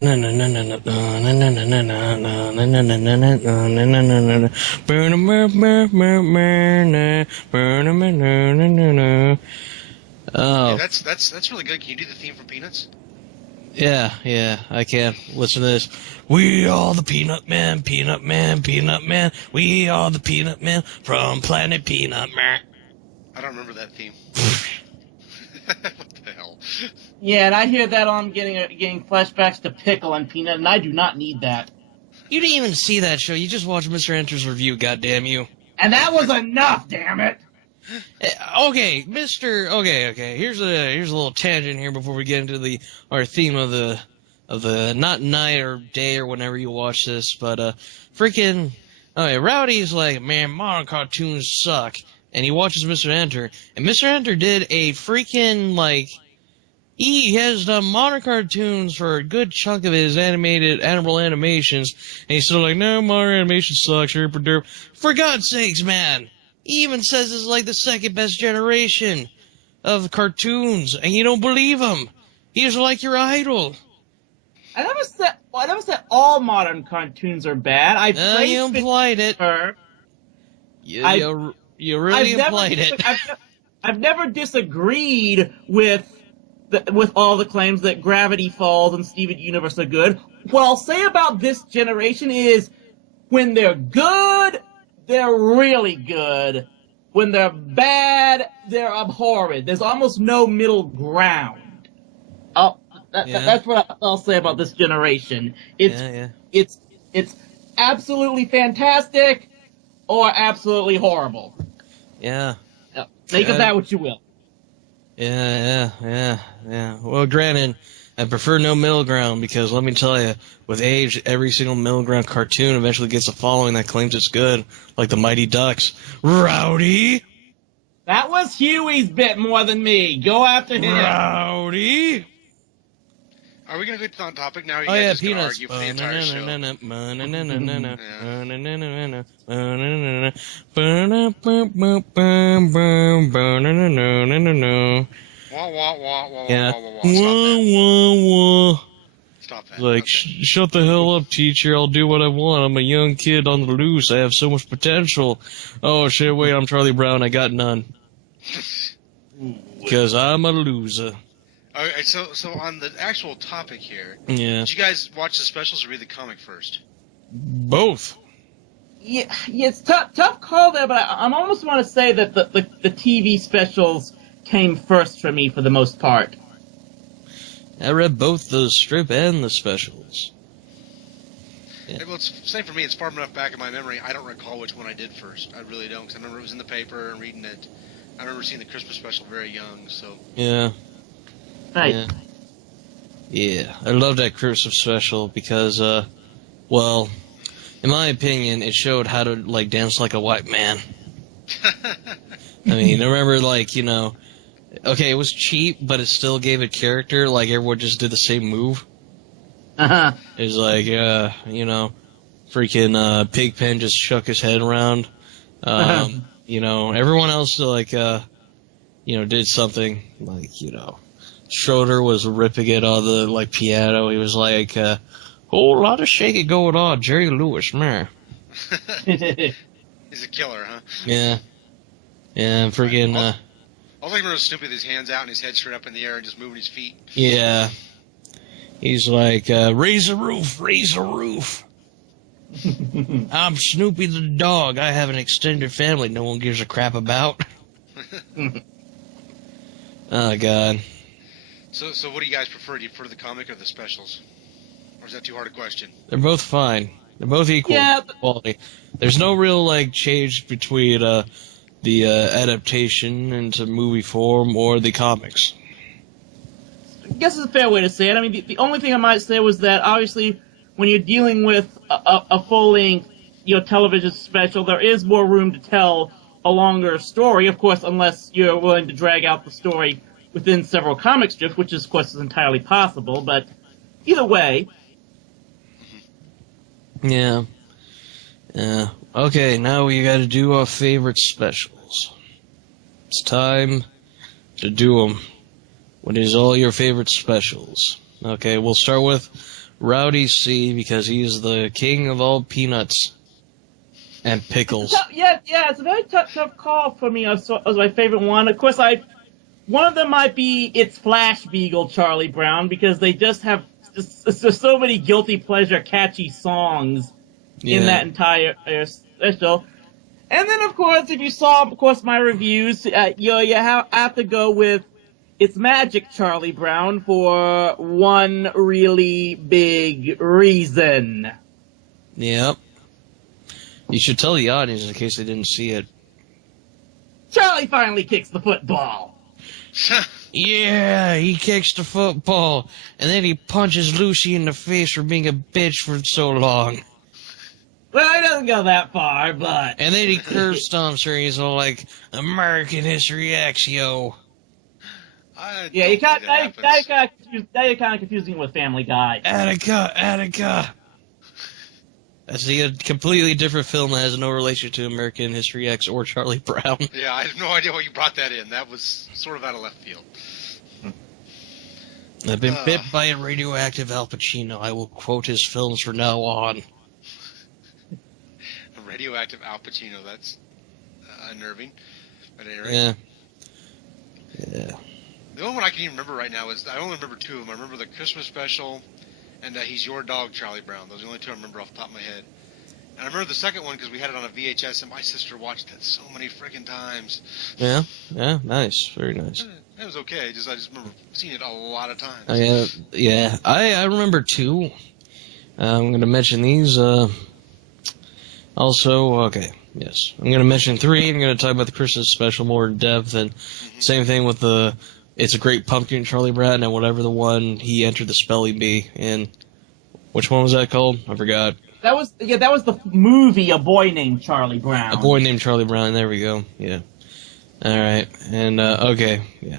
Hey, Oh, that's really good. Can you do the theme from Peanuts? yeah, I can. Listen to this. We are the Peanut Man, Peanut Man, Peanut Man. We are the Peanut Man from Planet Peanut Man. I don't remember that theme. What the hell? Yeah, and I hear that I'm getting flashbacks to Pickle and Peanut, and I do not need that. You didn't even see that show. You just watched Mr. Enter's review, goddamn you. And that was enough, damn it! Okay, Okay. Here's a little tangent here before we get into our theme of the not night or day or whenever you watch this, but freaking okay, Rowdy's like, man, modern cartoons suck, and he watches Mr. Enter, and Mr. Enter did a freaking he has done modern cartoons for a good chunk of his animal animations, and he's still like, no, modern animation sucks, for God's sakes, man. He even says it's like the second best generation of cartoons, and you don't believe him. He's like your idol. I never said all modern cartoons are bad. You implied it. You really implied it. I've never disagreed with all the claims that Gravity Falls and Steven Universe are good. What I'll say about this generation is, when they're good, they're really good. When they're bad, they're abhorrent. There's almost no middle ground. That's what I'll say about this generation. It's absolutely fantastic or absolutely horrible. Yeah. Make of that what you will. Yeah. Well, granted, I prefer no middle ground, because let me tell you, with age, every single middle ground cartoon eventually gets a following that claims it's good, like the Mighty Ducks. Rowdy! That was Huey's bit more than me. Go after him. Rowdy! Are we going to go on topic now? Or are you Oh, guys yeah, just going to Peanuts. argue for the entire show? Yeah. Stop that. Like, Okay. shut the hell up, teacher. I'll do what I want. I'm a young kid on the loose. I have so much potential. Oh, shit, wait, I'm Charlie Brown. I got none. Because I'm a loser. Okay, so on the actual topic here, Yeah. did you guys watch the specials or read the comic first? Both. Yeah, it's tough call there, but I almost want to say that the TV specials came first for me for the most part. I read both the strip and the specials. Yeah. Well, it's same for me. It's far enough back in my memory, I don't recall which one I did first. I really don't, because I remember it was in the paper and reading it. I remember seeing the Christmas special very young, so... Yeah. Right. Yeah. I love that Christmas special because, well, in my opinion, it showed how to, dance like a white man. I mean, I remember, okay, it was cheap, but it still gave it character. Like, everyone just did the same move. Uh-huh. It was like, freaking Pigpen just shook his head around. Everyone else, did something. Schroeder was ripping it on the, piano. He was like, whole lot of shaking going on. Jerry Lewis, man. He's a killer, huh? Yeah. Yeah, freaking, All I remember was Snoopy with his hands out and his head straight up in the air and just moving his feet. Yeah. He's like, raise the roof, raise the roof. I'm Snoopy the dog. I have an extended family no one gives a crap about. Oh, God. So what do you guys prefer? Do you prefer the comic or the specials? Or is that too hard a question? They're both fine. They're both equal quality. There's no real, change between the adaptation into movie form or the comics. I guess it's a fair way to say it. I mean, the only thing I might say was that, obviously, when you're dealing with a full-length, television special, there is more room to tell a longer story, of course, unless you're willing to drag out the story within several comic strips, which, of course, is entirely possible, but either way. Yeah. Yeah. Okay, now we gotta do our favorite specials. It's time to do them. What is all your favorite specials? Okay, we'll start with Rowdy C, because he's the king of all peanuts and pickles. Yeah, it's a very tough call for me as my favorite one. Of course, one of them might be It's Flash Beagle, Charlie Brown, because they just have just so many guilty pleasure catchy songs in that entire special. And then, of course, if you saw, of course, my reviews, you have to go with It's Magic, Charlie Brown, for one really big reason. Yep. You should tell the audience in case they didn't see it. Charlie finally kicks the football. Yeah, he kicks the football, and then he punches Lucy in the face for being a bitch for so long. Well, he doesn't go that far, but... And then he curb stomps her, and he's all like, American History X, yo. Yeah, now you're kind of confusing with Family Guy. Attica. That's a completely different film that has no relation to American History X or Charlie Brown. Yeah, I have no idea why you brought that in. That was sort of out of left field. I've been bit by a radioactive Al Pacino. I will quote his films from now on. A radioactive Al Pacino, that's unnerving. At any rate. Yeah. The only one I can even remember right now is, I only remember two of them. I remember the Christmas special and He's Your Dog, Charlie Brown. Those are the only two I remember off the top of my head. And I remember the second one because we had it on a VHS, and my sister watched it so many freaking times. Yeah, nice. Very nice. It was okay, I just remember seeing it a lot of times. I remember two. I'm going to mention these. Also, okay, yes. I'm going to mention three. I'm going to talk about the Christmas special more in depth, and same thing with the It's a Great Pumpkin, Charlie Brown, and whatever the one he entered the spelling bee in. Which one was that called? I forgot. That was the movie A Boy Named Charlie Brown. A Boy Named Charlie Brown, there we go, yeah. Alright, and, okay, yeah.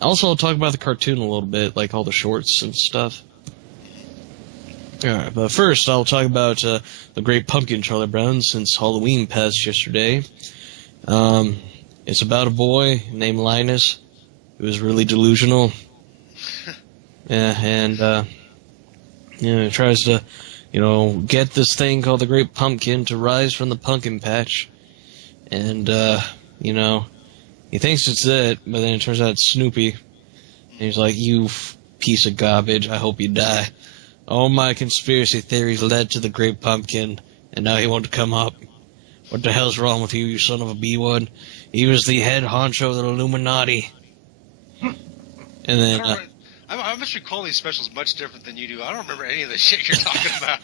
Also, I'll talk about the cartoon a little bit, like all the shorts and stuff. Alright, but first, I'll talk about The Great Pumpkin, Charlie Brown, since Halloween passed yesterday. It's about a boy named Linus who is really delusional. Yeah, and, he tries to, get this thing called the Great Pumpkin to rise from the pumpkin patch. And, he thinks it's it, but then it turns out it's Snoopy. And he's like, you piece of garbage, I hope you die. All my conspiracy theories led to the Great Pumpkin, and now he won't come up. What the hell's wrong with you, you son of a B-word? He was the head honcho of the Illuminati. And then, I must recall these specials much different than you do. I don't remember any of the shit you're talking about.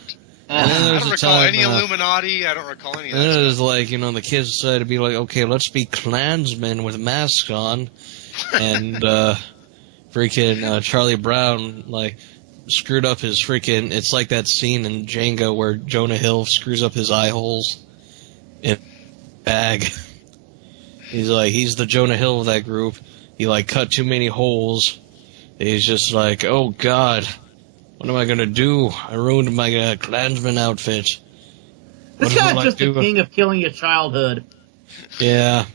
I don't recall any Illuminati. I don't recall any of that stuff. It was like, the kids decided to be like, okay, let's be Klansmen with masks on. And, freaking Charlie Brown, screwed up his freaking... It's like that scene in Django where Jonah Hill screws up his eye holes in a bag. He's the Jonah Hill of that group. He, cut too many holes. He's just like, oh, God, what am I going to do? I ruined my Klansman outfit. This guy's just the king of killing your childhood. Yeah.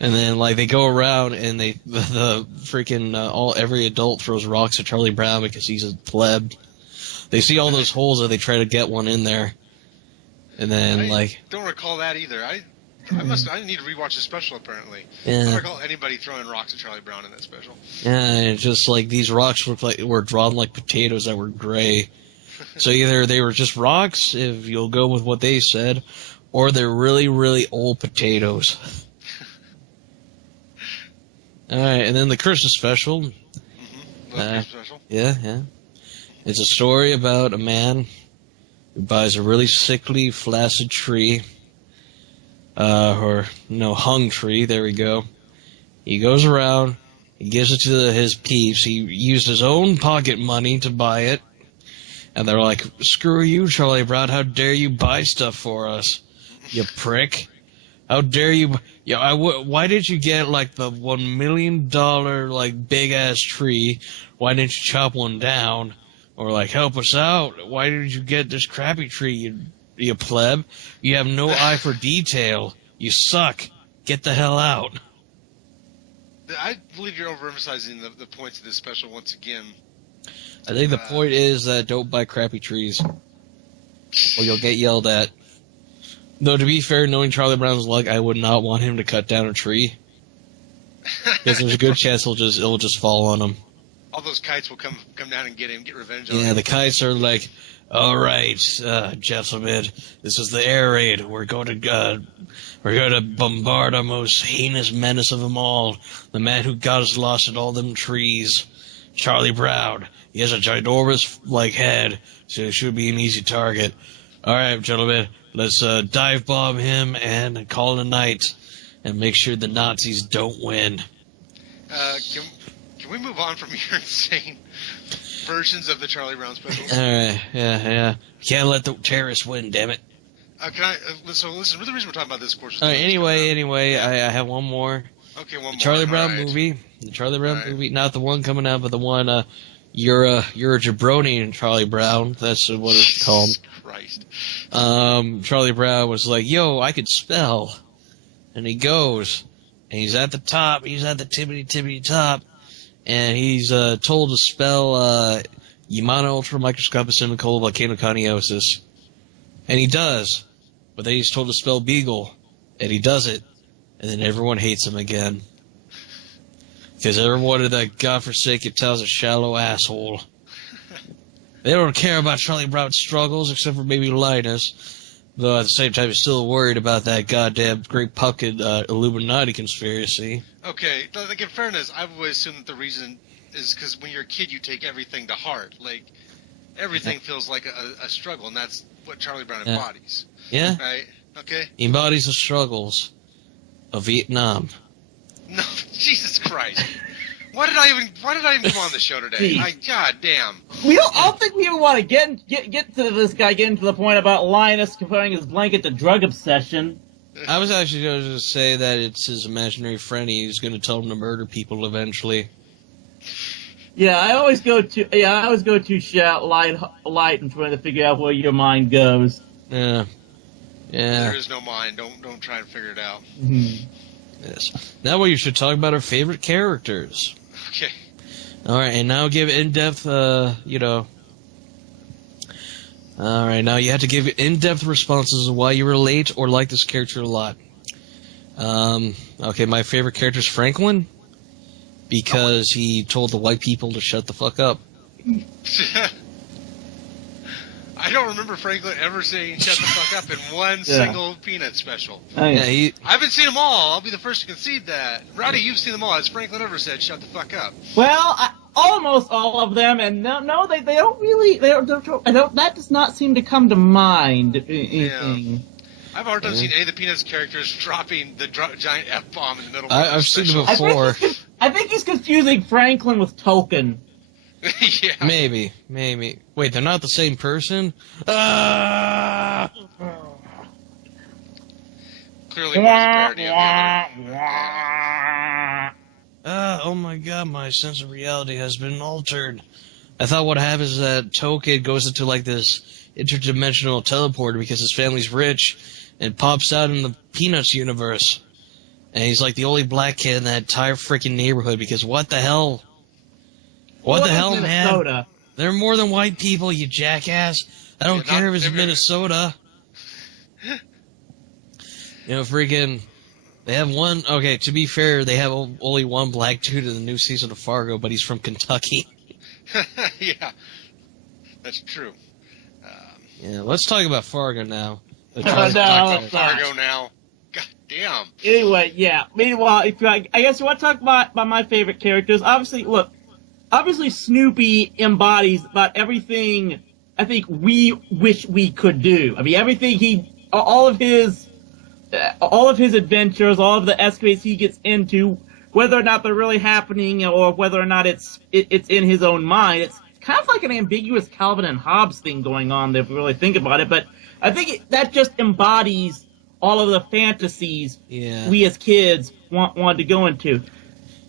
And then, they go around and the freaking, every adult throws rocks at Charlie Brown because he's a pleb. They see all those holes and they try to get one in there. And then, I don't recall that either. I need to rewatch the special, apparently. Yeah. I don't recall anybody throwing rocks at Charlie Brown in that special. Yeah, and it's just these rocks looked like were drawn like potatoes that were gray. So either they were just rocks, if you'll go with what they said, or they're really, really old potatoes. Alright, and then the Christmas special. Christmas special. Yeah. It's a story about a man who buys a really sickly, flaccid tree. Hung tree, there we go. He goes around, he gives it to his peeps, he used his own pocket money to buy it, and they're like, screw you, Charlie Brown, how dare you buy stuff for us, you prick. How dare you, why did you get, the $1 million, big-ass tree, why didn't you chop one down, or, help us out, why did you get this crappy tree, you pleb. You have no eye for detail. You suck. Get the hell out. I believe you're overemphasizing the points of this special once again. I think the point is that don't buy crappy trees, or you'll get yelled at. Though, to be fair, knowing Charlie Brown's luck, I would not want him to cut down a tree. Because there's a good chance it'll just fall on him. All those kites will come down and get him, get revenge on him. Yeah, the kites are like, all right, gentlemen, this is the air raid. We're going to bombard our most heinous menace of them all, the man who got us lost in all them trees, Charlie Brown. He has a ginormous head, so it should be an easy target. All right, gentlemen, let's dive bomb him and call it a night, and make sure the Nazis don't win. Can we move on from your insane versions of the Charlie Brown specials? All right, yeah. Can't let the terrorists win, damn it. So listen, the reason we're talking about this, of course, is... All right, anyway, I have one more. Okay, one more. Charlie Brown movie. The Charlie Brown movie, not the one coming out, but the one, you're a jabroni in Charlie Brown. That's what it's called. Jesus Christ. Charlie Brown was like, yo, I could spell. And he goes, and he's at the top, he's at the tippity top, and he's told to spell Yamana ultramicroscopic semicolon volcanoconiosis. And he does. But then he's told to spell beagle, and he does it. And then everyone hates him again. Because everyone in that godforsaken town's a shallow asshole. They don't care about Charlie Brown's struggles, except for maybe Linus. Though at the same time, he's still worried about that goddamn Great Pumpkin Illuminati conspiracy. Okay, like in fairness, I've always assumed that the reason is because when you're a kid, you take everything to heart. Like, everything feels like a struggle, and that's what Charlie Brown embodies. Yeah. Right? Okay? He embodies the struggles of Vietnam. No, Jesus Christ. Why did I even come on the show today? God damn. I don't think we even want to get to this guy getting to the point about Linus comparing his blanket to drug obsession. I was actually going to say that it's his imaginary friend. He's going to tell him to murder people eventually. Yeah, I always go too shout light and trying to figure out where your mind goes. Yeah. There is no mind. Don't try and figure it out. Mm-hmm. Yes. Now you should talk about our favorite characters. Okay. All right, and now give in-depth, All right, now you have to give in-depth responses of why you relate or like this character a lot. Okay, my favorite character is Franklin, because he told the white people to shut the fuck up. I don't remember Franklin ever saying "shut the fuck up" in one single Peanut special. Oh, yeah. I haven't seen them all. I'll be the first to concede that. Rowdy, you've seen them all. Has Franklin ever said "shut the fuck up"? Well, almost all of them, and no, they don't really. That does not seem to come to mind. Yeah. I've hard time seeing any of the Peanuts characters dropping the giant F-bomb in the middle of I've seen them before. I think he's confusing Franklin with Token. Yeah. Maybe. Wait, they're not the same person? Clearly one is a parody of the other. Oh my god, my sense of reality has been altered. I thought what happens is that Token goes into this interdimensional teleporter because his family's rich and pops out in the Peanuts universe. And he's like the only black kid in that entire freaking neighborhood because what the hell? What the hell, Minnesota? Man? There are more than white people, you jackass. I don't care if it's Minnesota. Freaking... They have one... Okay, to be fair, they have only one black dude in the new season of Fargo, but he's from Kentucky. Yeah. That's true. Let's talk about Fargo now. Fargo now. God damn. Anyway, yeah. Meanwhile, I guess you want to talk about my favorite characters. Obviously, Snoopy embodies about everything I think we wish we could do. I mean, all of his adventures, all of the escapades he gets into, whether or not they're really happening or whether or not it's in his own mind, it's kind of like an ambiguous Calvin and Hobbes thing going on if we really think about it. But I think that just embodies all of the fantasies we as kids wanted to go into.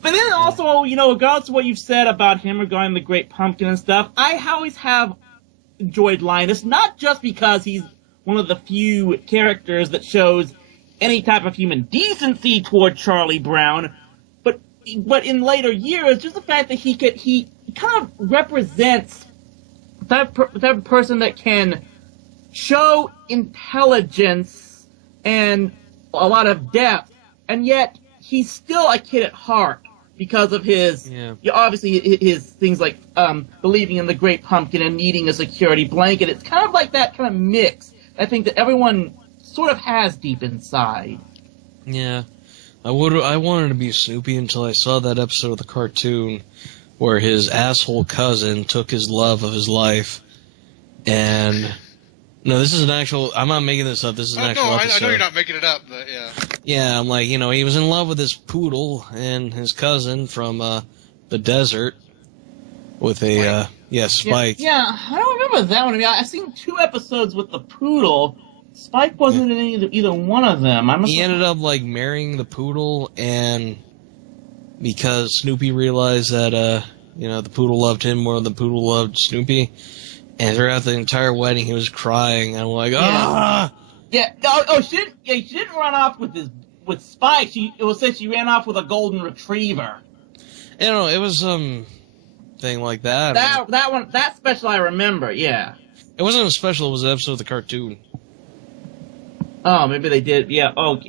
But then also, regardless of what you've said about him regarding the Great Pumpkin and stuff, I always have enjoyed Linus, not just because he's one of the few characters that shows any type of human decency toward Charlie Brown, but in later years, just the fact that he kind of represents the type of person that can show intelligence and a lot of depth, and yet he's still a kid at heart because of his, obviously his things like believing in the Great Pumpkin and needing a security blanket. It's kind of like that kind of mix, I think, that everyone sort of has deep inside. Yeah. I wanted to be Snoopy until I saw that episode of the cartoon where his asshole cousin took his love of his life and... No, this is an actual... I'm not making this up. This is an actual episode. I know you're not making it up, but yeah. Yeah, I'm like, he was in love with his poodle and his cousin from the desert with a, Spike. Yeah, I don't remember that one. I mean, I've seen 2 episodes with the poodle. Spike wasn't in either one of them. He ended up, marrying the poodle, and because Snoopy realized that, the poodle loved him more than the poodle loved Snoopy... And throughout the entire wedding, he was crying. And I'm like, ah! Yeah. She didn't run off with Spike. It was said she ran off with a golden retriever. It was some thing like that. That special I remember. Yeah. It wasn't a special. It was an episode of the cartoon. Oh, maybe they did. Yeah. Oh,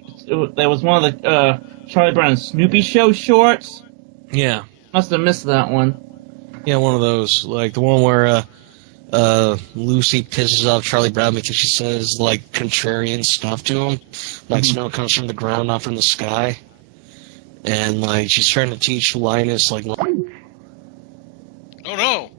that was one of the Charlie Brown and Snoopy show shorts. Yeah. Must have missed that one. Yeah, one of those, like the one where. Lucy pisses off Charlie Brown because she says, contrarian stuff to him. Snow comes from the ground, not from the sky. And, she's trying to teach Linus, Oh, no!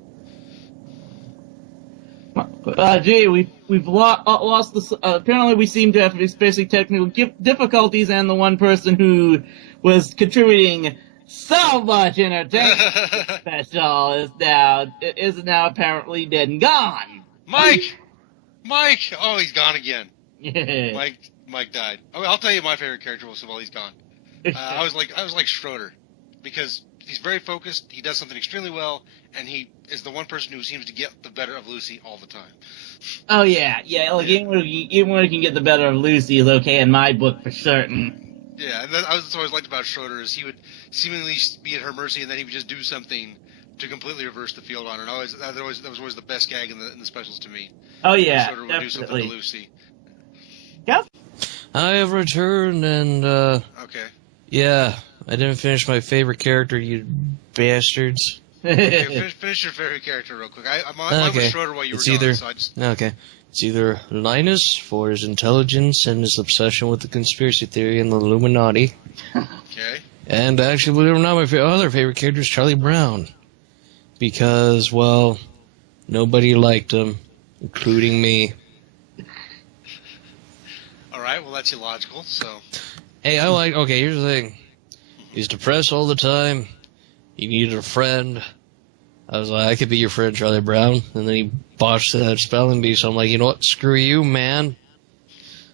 Gee, we've lost the... apparently we seem to have facing technical difficulties, and the one person who was contributing so much entertainment special is now apparently dead and gone. Mike! Oh, he's gone again. Yeah. Mike died. I'll tell you my favorite character while he's gone. I was like Schroeder, because he's very focused, he does something extremely well, and he is the one person who seems to get the better of Lucy all the time. Oh yeah. Anyone who can get the better of Lucy is okay in my book for certain. Yeah, and that's what I always liked about Schroeder, is he would seemingly be at her mercy, and then he would just do something to completely reverse the field on her. And that was always the best gag in the specials to me. Oh yeah, Schroeder would do something to Lucy. Yep. I have returned, and okay. Yeah, I didn't finish my favorite character, you bastards. Okay, finish your favorite character real quick. Mine was Schroeder while you were gone, so I just... Okay. It's either Linus for his intelligence and his obsession with the conspiracy theory and the Illuminati. Okay. And actually, believe it or not, my other favorite character is Charlie Brown. Because, well, nobody liked him, including me. Alright, well that's illogical, so... Hey, okay, here's the thing. He's depressed all the time. He needed a friend. I was like, I could be your friend, Charlie Brown. And then he botched that spelling bee, so I'm like, you know what? Screw you, man.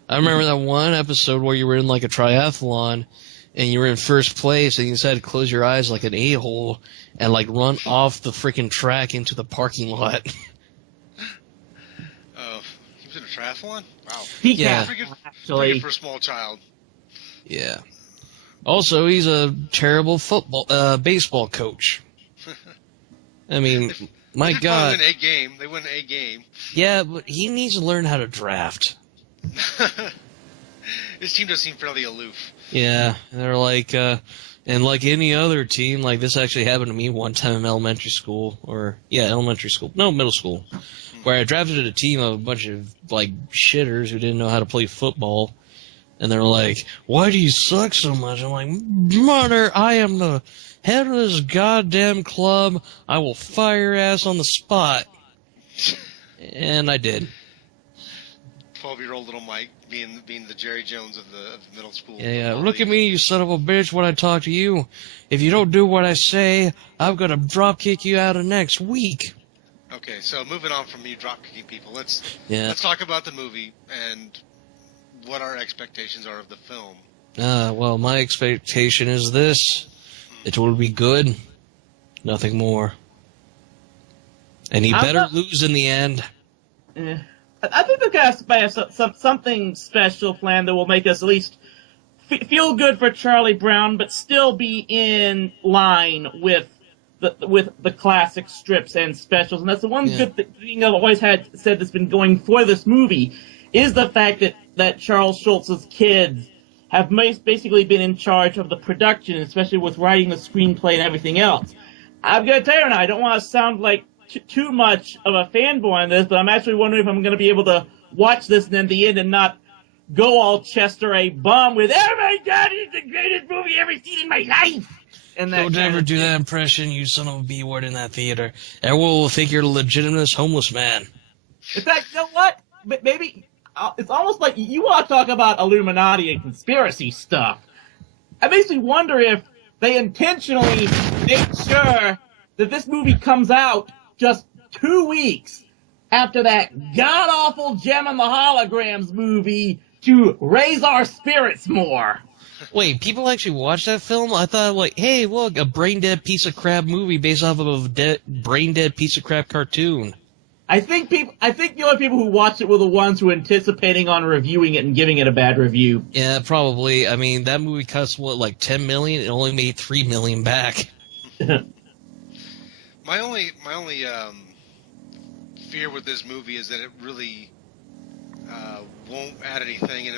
I remember that one episode where you were in, a triathlon, and you were in first place, and you decided to close your eyes like an a-hole, and, run off the freaking track into the parking lot. He was in a triathlon? Wow. Yeah. Freaking for a small child. Yeah. Also, he's a terrible baseball coach. I mean, my God. They win a game. Yeah, but he needs to learn how to draft. His team does seem fairly aloof. Yeah, they're and like any other team, this actually happened to me one time in elementary school, middle school, where I drafted a team of a bunch of, shitters who didn't know how to play football, and they're like, why do you suck so much? I'm like, mother, I am the head of this goddamn club. I will fire your ass on the spot. And I did. 12-year-old little Mike being the Jerry Jones of the middle school. Yeah. Look at me, you son of a bitch, when I talk to you. If you don't do what I say, I'm gonna drop kick you out of next week. Okay, so moving on from you drop kicking people, let's talk about the movie and what our expectations are of the film. Well, my expectation is this. It will be good. Nothing more. And he better lose in the end. I think they're going to have something special planned that will make us at least feel good for Charlie Brown, but still be in line with with the classic strips and specials, and that's the one Yeah. good thing I've always said that's been going for this movie is the fact that Charles Schultz's kids have basically been in charge of the production, especially with writing the screenplay and everything else. I'm gonna tell you now, I don't want to sound like too much of a fanboy on this, but I'm actually wondering if I'm gonna be able to watch this and then the end and not go all Chester A. Bum with, oh my god, it's the greatest movie I've ever seen in my life! And Don't ever do that impression, you son of a B-word in that theater. Everyone will think you're a legitimate homeless man. In fact, you know what? Maybe it's almost like you want to talk about Illuminati and conspiracy stuff. It makes me wonder if they intentionally make sure that this movie comes out just 2 weeks after that god-awful Gem and the Holograms movie to raise our spirits more. Wait, people actually watch that film? I thought, like, hey, look, a brain-dead piece of crap movie based off of a brain-dead piece of crap cartoon. I think the only people who watched it were the ones who were anticipating on reviewing it and giving it a bad review. Yeah, probably. I mean, that movie cost, what, like $10 million? It only made $3 million back. My only fear with this movie is that it really won't add anything, and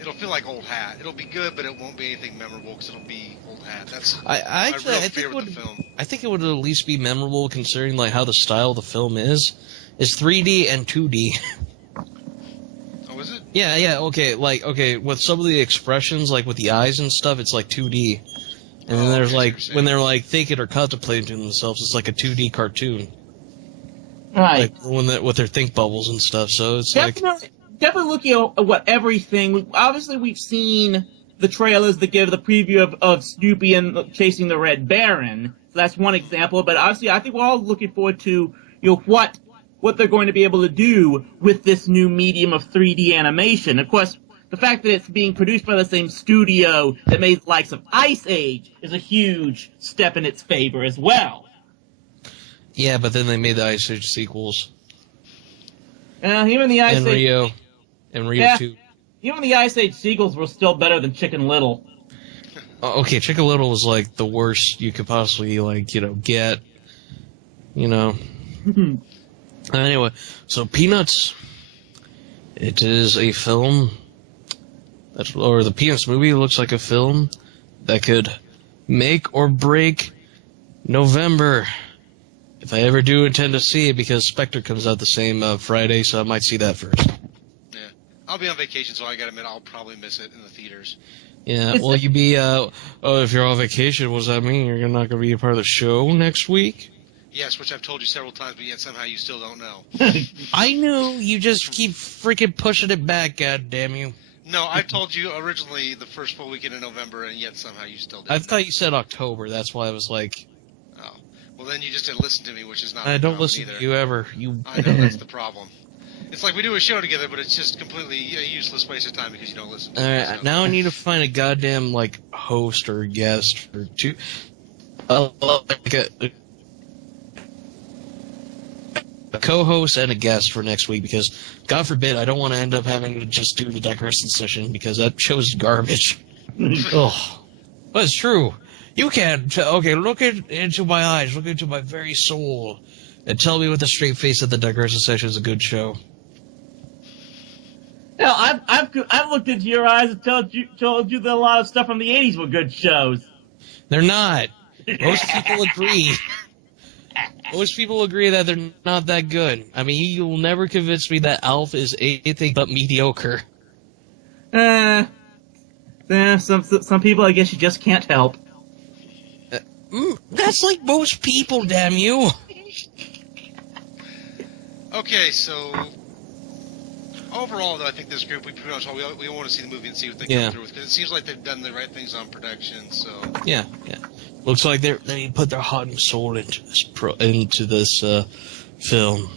it'll feel like old hat. It'll be good, but it won't be anything memorable because it'll be old hat. That's I think it would at least be memorable considering like how the style of the film is. It's 3D and 2D. Oh, is it? Yeah, okay, with some of the expressions, like with the eyes and stuff, it's like 2D. And then there's like, when they're like thinking or contemplating to themselves, it's like a 2D cartoon. Right. Like with their think bubbles and stuff, so it's definitely looking at what everything. Obviously, we've seen the trailers that give the preview of Snoopy and chasing the Red Baron. So that's one example. But obviously, I think we're all looking forward to what they're going to be able to do with this new medium of 3D animation. Of course, the fact that it's being produced by the same studio that made the likes of Ice Age is a huge step in its favor as well. Yeah, but then they made the Ice Age sequels. Even the Ice Age... And Rio 2. Even the Ice Age sequels were still better than Chicken Little. Okay, Chicken Little was like the worst you could possibly get. Anyway, so Peanuts. It is a film. Or the Peanuts movie looks like a film that could make or break November. If I ever do intend to see it, because Spectre comes out the same Friday, so I might see that first. Yeah. I'll be on vacation, so I gotta admit I'll probably miss it in the theaters. Yeah, well, you'd be, if you're on vacation, what does that mean? You're not going to be a part of the show next week? Yes, which I've told you several times, but yet somehow you still don't know. I know, you just keep freaking pushing it back, god damn you. No, I told you originally the first full weekend in November, and yet somehow you still didn't. I thought you said October, that's why I was like... Oh. Well, then you just didn't listen to me, which is not I the don't problem listen either. to you ever. I know, that's the problem. It's like we do a show together, but it's just completely a useless waste of time because you don't listen to me. Alright, now I need to find a goddamn, host or guest or two... a co-host and a guest for next week, because, God forbid, I don't want to end up having to just do the digression session, because that show's garbage. Ugh. But it's true. You can't... Okay, look into my eyes, look into my very soul, and tell me with a straight face that the digression session is a good show. Now, I've looked into your eyes and told you that a lot of stuff from the 80s were good shows. They're not. Most people agree. Most people agree that they're not that good. I mean, you'll never convince me that Alf is anything but mediocre. Some people, I guess, you just can't help. That's like most people, damn you. Okay, so overall, though, I think this group, we pretty much we want to see the movie and see what they come through with, because it seems like they've done the right things on production. So yeah. Looks like they put their heart and soul into this film.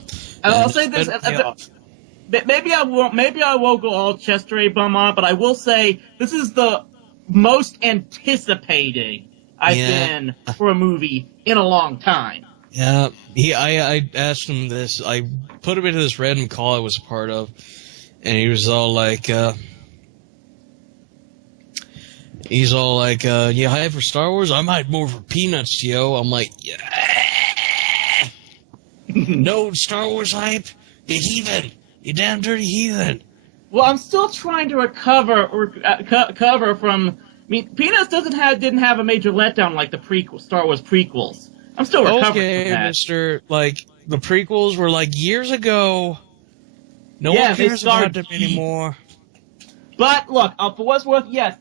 And I'll say this: maybe I won't go all Chester A. Bum on, but I will say this is the most anticipated I've been for a movie in a long time. Yeah, I asked him this. I put him into this random call I was a part of, and he was all like, He's all like, you hype for Star Wars? I'm hyped more for Peanuts, yo. I'm like, yeah. No Star Wars hype? You heathen. You damn dirty heathen. Well, I'm still trying to recover from. I mean, Peanuts didn't have a major letdown like the Star Wars prequels. I'm still recovering from that. Mister, like, the prequels were like years ago. No one cares about them anymore. But look, for what's worth, yes,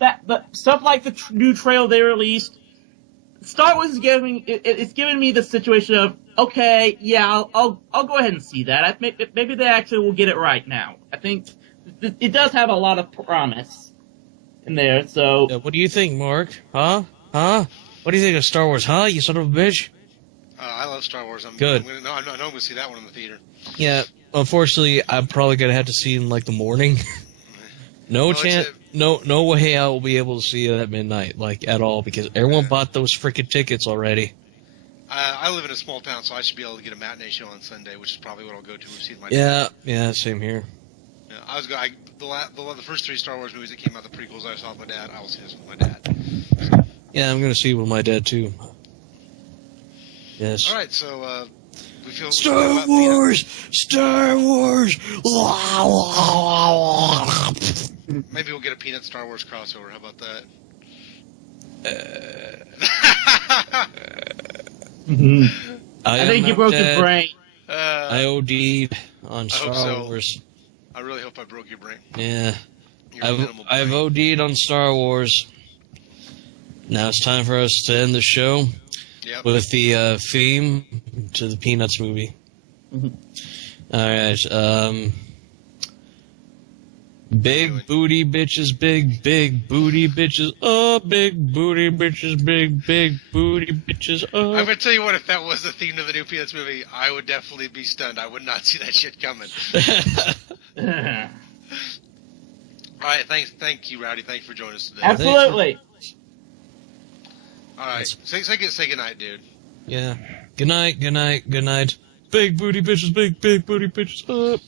the stuff like the new trailer they released, Star Wars is giving me the situation of, okay, yeah, I'll go ahead and see that. Maybe they actually will get it right now. I think it does have a lot of promise in there. So, what do you think, Mark? Huh? What do you think of Star Wars? Huh? You son of a bitch. I love Star Wars. Good. I'm going to see that one in the theater. Yeah. Unfortunately, I'm probably gonna have to see it in like the morning. No way I will be able to see it at midnight, like at all, because everyone bought those freaking tickets already. I live in a small town, so I should be able to get a matinee show on Sunday, which is probably what I'll go to see my dad. Yeah, same here. Yeah, the first 3 Star Wars movies that came out, the prequels, I saw with my dad. I will see this with my dad. So. Yeah, I'm gonna see it with my dad too. Yes. All right, so we feel Star Wars. Maybe we'll get a Peanut Star Wars crossover. How about that? I think you broke your brain. I OD'd on Star Wars. I really hope I broke your brain. Yeah. I've OD'd on Star Wars. Now it's time for us to end the show with the theme to the Peanuts movie. All right. Big booty bitches, big booty bitches, big booty bitches, big booty bitches, I'm gonna tell you what, if that was the theme to the new Peanuts movie, I would definitely be stunned. I would not see that shit coming. Alright, thank you, Rowdy. Thank you for joining us today. Absolutely. Alright, say goodnight, dude. Yeah. Good night. Big booty bitches, big booty bitches,